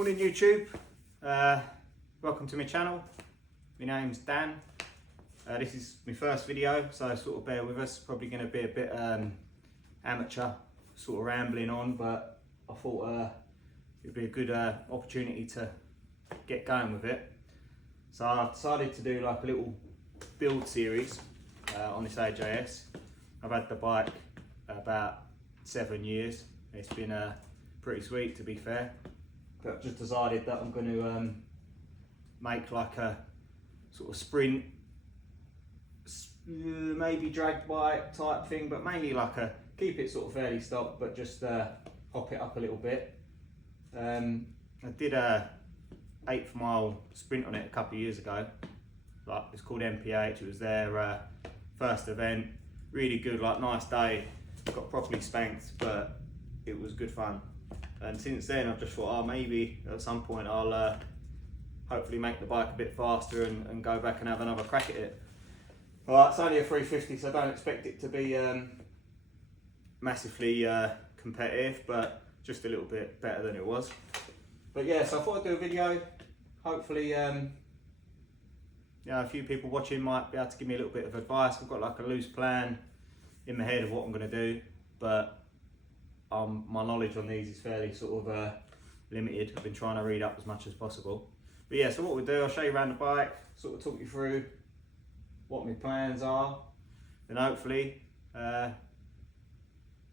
Morning YouTube, welcome to my channel. My name's Dan. This is my first video, so sort of bear with us. Probably going to be a bit amateur, sort of rambling on, but I thought it'd be a good opportunity to get going with it. So I decided to do like a little build series on this AJS. I've had the bike about 7 years. It's been pretty sweet, to be fair. But I've just decided that I'm going to make like a sort of sprint, maybe drag bike type thing, but mainly like keep it sort of fairly stock, but just hop it up a little bit. I did a 8th mile sprint on it a couple of years ago. Like, it's called MPH. It was their first event. Really good, like nice day. Got properly spanked, but it was good fun. And since then I've just thought, oh, maybe at some point I'll hopefully make the bike a bit faster and go back and have another crack at it. Well, it's only a 350, so I don't expect it to be massively competitive, but just a little bit better than it was. But yeah, so I thought I'd do a video. Hopefully a few people watching might be able to give me a little bit of advice. I've got like a loose plan in my head of what I'm going to do, but my knowledge on these is fairly sort of limited. I've been trying to read up as much as possible. But yeah, so what we'll do, I'll show you around the bike, sort of talk you through what my plans are, and hopefully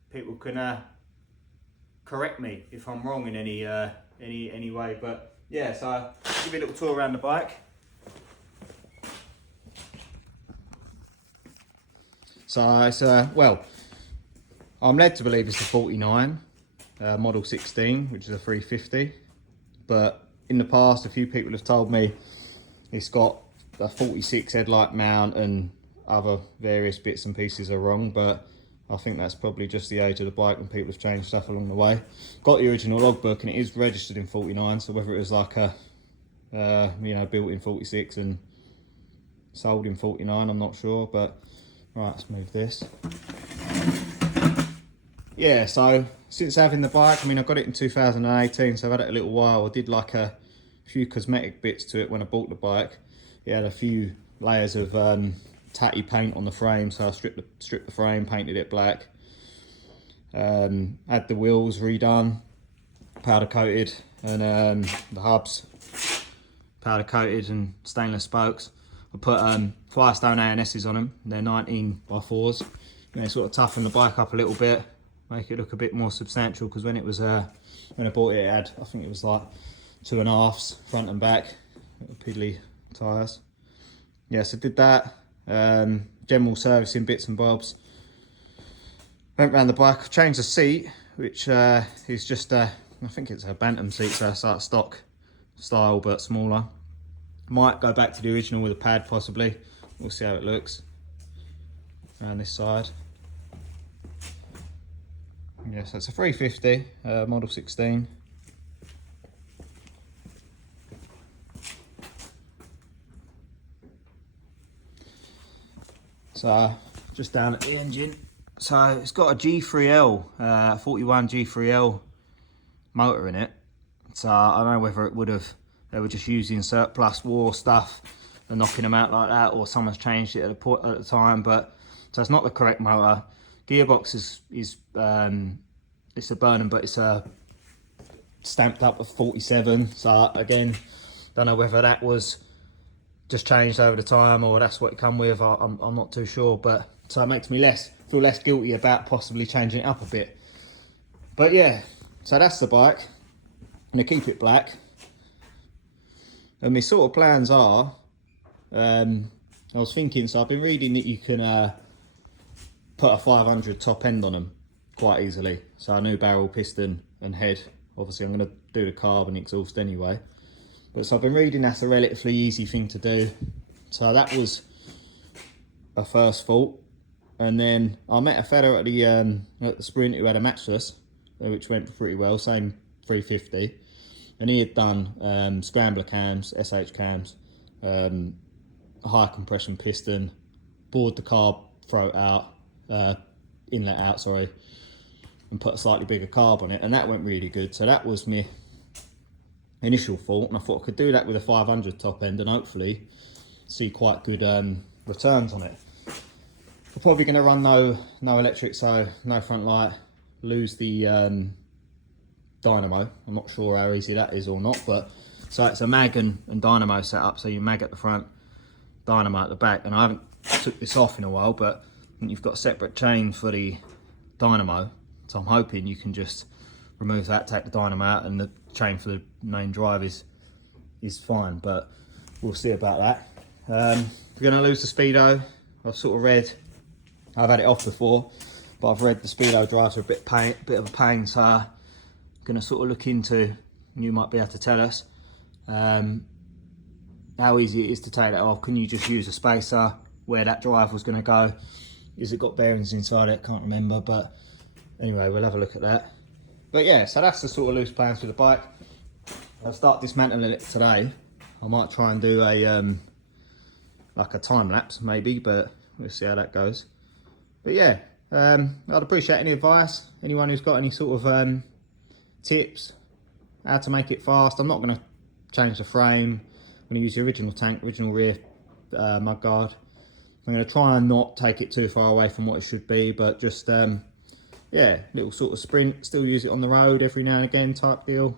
people can correct me if I'm wrong in any way. But yeah, so I'll give you a little tour around the bike. So it's well, I'm led to believe it's a 49 model 16, which is a 350, but in the past a few people have told me it's got a 46 headlight mount and other various bits and pieces are wrong, but I think that's probably just the age of the bike and people have changed stuff along the way. Got the original logbook and it is registered in 49, so whether it was like a built in 46 and sold in 49, I'm not sure. But right, let's move this. Yeah, so since having the bike, I mean, I got it in 2018, so I've had it a little while. I did like a few cosmetic bits to it when I bought the bike. It had a few layers of tatty paint on the frame, so I stripped the frame, painted it black. Had the wheels redone, powder coated, and the hubs powder coated and stainless spokes. I put Firestone ANSs on them. They're 19x4s. They sort of toughen the bike up a little bit, make it look a bit more substantial, because when it was when I bought it, it had, I think it was like 2.5s front and back, piddly tyres. Yeah, so did that. General servicing bits and bobs. Went round the bike, changed the seat, which is just I think it's a Bantam seat, so it's like stock style but smaller. Might go back to the original with a pad possibly. We'll see how it looks around this side. Yeah, so it's a 350 model 16. So just down at the engine. So it's got a G3L, 41 G3L motor in it. So I don't know whether they were just using surplus war stuff and knocking them out like that, or someone's changed it at the time. But so it's not the correct motor. Gearbox is it's a Burnham, but it's stamped up at 47. So again, don't know whether that was just changed over the time or that's what it come with. I'm not too sure, but so it makes me feel less guilty about possibly changing it up a bit. But yeah, so that's the bike. I'm gonna keep it black. And my sort of plans are, I was thinking, so I've been reading that you can put a 500 top end on them quite easily. So a new barrel, piston and head. Obviously I'm going to do the carb and exhaust anyway. But so I've been reading that's a relatively easy thing to do. So that was a first thought. And then I met a fella at the sprint who had a matchless, which went pretty well, same 350. And he had done scrambler cams, SH cams, a high compression piston, bored the carb throat out, inlet out, sorry, and put a slightly bigger carb on it, and that went really good. So that was me initial thought, and I thought I could do that with a 500 top end and hopefully see quite good returns on it. We're probably going to run no electric, so no front light, lose the dynamo. I'm not sure how easy that is or not, but so it's a mag and dynamo setup, so you mag at the front, dynamo at the back, and I haven't took this off in a while, but you've got a separate chain for the dynamo, so I'm hoping you can just remove that, take the dynamo out, and the chain for the main drive is fine, but we'll see about that. We're going to lose the speedo. I've sort of read, I've had it off before, but I've read the speedo drives are a bit of a pain, so I'm going to sort of look into, you might be able to tell us how easy it is to take that off. Can you just use a spacer? Where that drive was going to go? Is it got bearings inside it? Can't remember, but anyway, we'll have a look at that. But yeah, so that's the sort of loose plans for the bike. I'll start dismantling it today. I might try and do a like a time lapse maybe, but we'll see how that goes. But yeah, I'd appreciate any advice. Anyone who's got any sort of tips, how to make it fast. I'm not going to change the frame. I'm going to use the original tank, original rear mudguard. I'm going to try and not take it too far away from what it should be, but just yeah, little sort of sprint, still use it on the road every now and again type deal.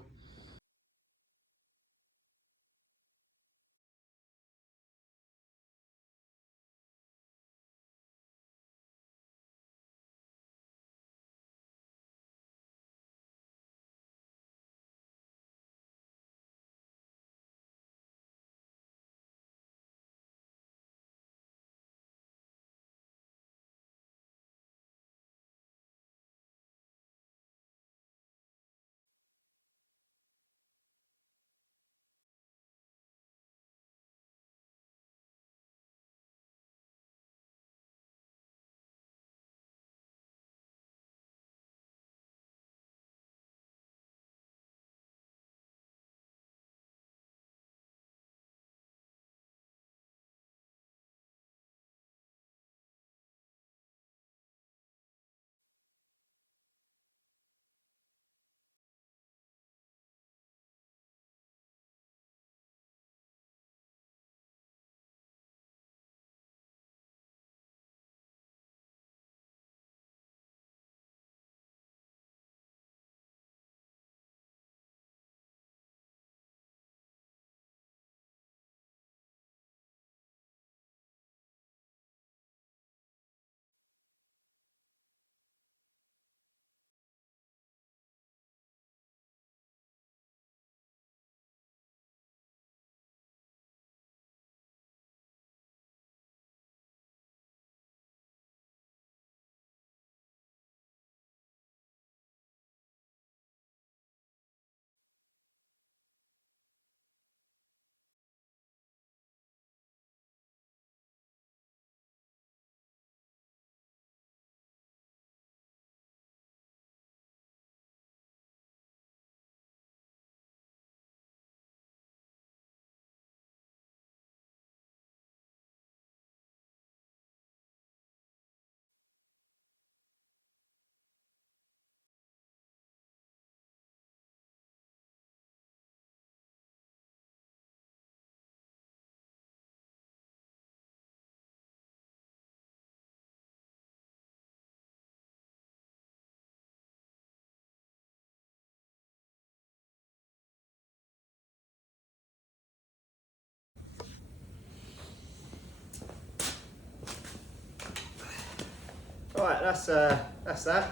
Alright, that's that.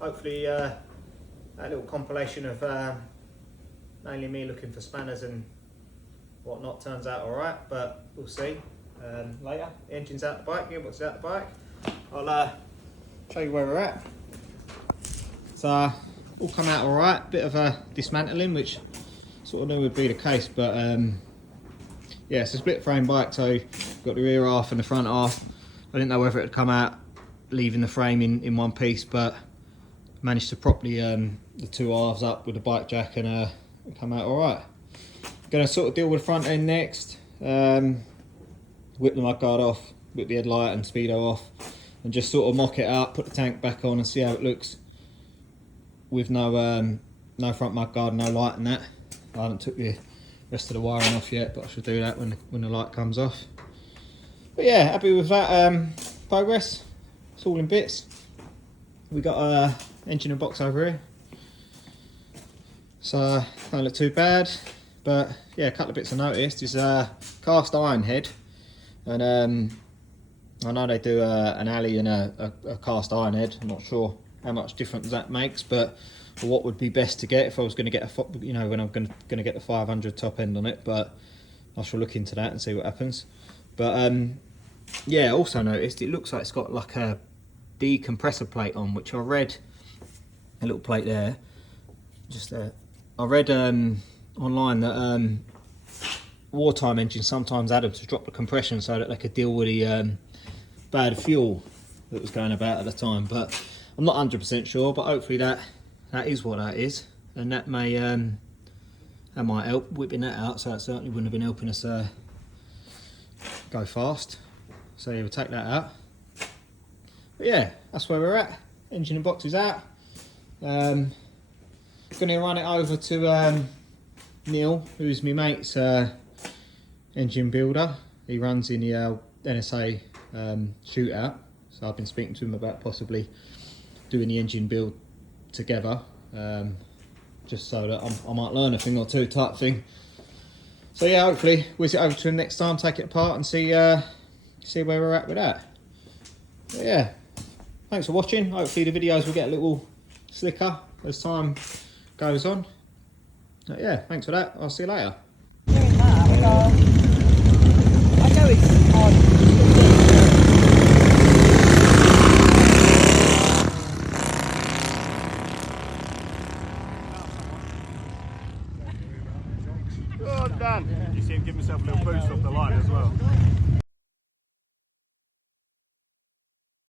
Hopefully that little compilation of mainly me looking for spanners and whatnot turns out alright, but we'll see later. The engine's out the bike, gearbox is out the bike. I'll show you where we're at. So all come out alright, bit of a dismantling, which sort of knew would be the case, but yeah, it's a split frame bike, so you've got the rear half and the front half. I didn't know whether it would come out leaving the frame in one piece, but managed to prop the two halves up with the bike jack and come out alright. Gonna sort of deal with the front end next, whip the mudguard off, whip the headlight and speedo off, and just sort of mock it up, put the tank back on and see how it looks with no front mudguard, no light and that. I haven't took the rest of the wiring off yet, but I should do that when the light comes off. But yeah, happy with that progress. It's all in bits. We got a engine and box over here, so don't look too bad. But yeah, a couple of bits I noticed is a cast iron head, and I know they do an alley and a cast iron head. I'm not sure how much difference that makes, but what would be best to get if I was going to get a, you know, when I'm going to get the 500 top end on it. But I shall look into that and see what happens. But yeah, also noticed it looks like it's got like a decompressor plate on, which I read, a little plate there, just there. I read online that wartime engines sometimes had them to drop the compression so that they could deal with the bad fuel that was going about at the time. But I'm not 100% sure, but hopefully that is what that is, and that may that might help whipping that out. So it certainly wouldn't have been helping us go fast. So yeah, we'll take that out. But yeah, that's where we're at. Engine and box is out. Going to run it over to Neil, who's my mate's engine builder. He runs in the NSA shootout, so I've been speaking to him about possibly doing the engine build together, just so that I might learn a thing or two type thing. So yeah, hopefully whiz it over to him next time, take it apart and see where we're at with that. But yeah, thanks for watching. Hopefully the videos will get a little slicker as time goes on. But yeah, thanks for that. I'll see you later. I know it's hard. Well done. You see him give himself a little boost off the line.